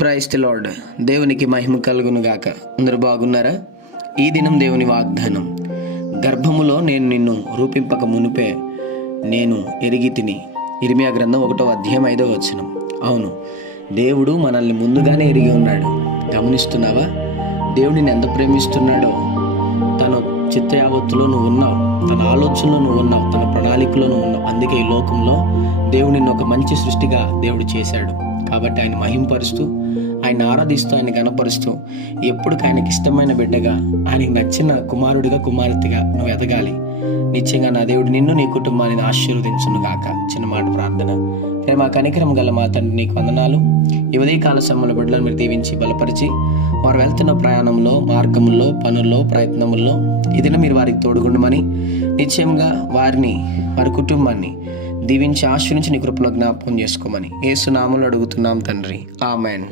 Praise the lord. దేవునికి మహిమ కలుగును గాక. అందరూ బాగున్నారా? ఈ దినం దేవుని వాగ్దానం, గర్భములో నేను నిన్ను రూపింపక మునుపే నేను ఎరిగి తిని. ఇర్మియా గ్రంథం 1వ అధ్యాయం 5వ వచనం. అవును, దేవుడు మనల్ని ముందుగానే ఎరిగి ఉన్నాడు. గమనిస్తున్నావా? దేవుడిని ఎంత ప్రేమిస్తున్నాడో. తన చిత్త యావత్తులో నువ్వు ఉన్నావు, తన ఆలోచనలో నువ్వు ఉన్నావు, తన ప్రణాళికలో నువ్వు ఉన్నావు. అందుకే ఈ లోకంలో దేవుడు నిన్ను ఒక మంచి సృష్టిగా దేవుడు చేశాడు. కాబట్టి ఆయన మహింపరుస్తూ, ఆయన ఆరాధిస్తూ, ఆయన గణపరుస్తూ, ఎప్పటికీ ఆయనకి ఇష్టమైన బిడ్డగా, ఆయనకి నచ్చిన కుమారుడిగా, కుమార్తెగా నువ్వు ఎదగాలి. నిశ్చయంగా నా దేవుడు నిన్ను, నీ కుటుంబాన్ని ఆశీర్వదించును గాక. చిన్న మాట ప్రార్థన. ప్రేమ కనికరం గల మా తండ్రి, నీకు వందనాలు. ఈ ఉదయకాల సమయంలో బిడ్డలను మీరు దీవించి బలపరిచి, వారు వెళ్తున్న ప్రయాణంలో, మార్గంలో, పనుల్లో, ప్రయత్నముల్లో ఈ దినం మీరు వారికి తోడుగుండమని, నిశ్చయంగా వారిని, వారి కుటుంబాన్ని దీవించి ఆశీర్వించి నీ కృపలో జ్ఞాపకం చేసుకోమని యేసు నామములో అడుగుతున్నాం తండ్రి. ఆమేన్.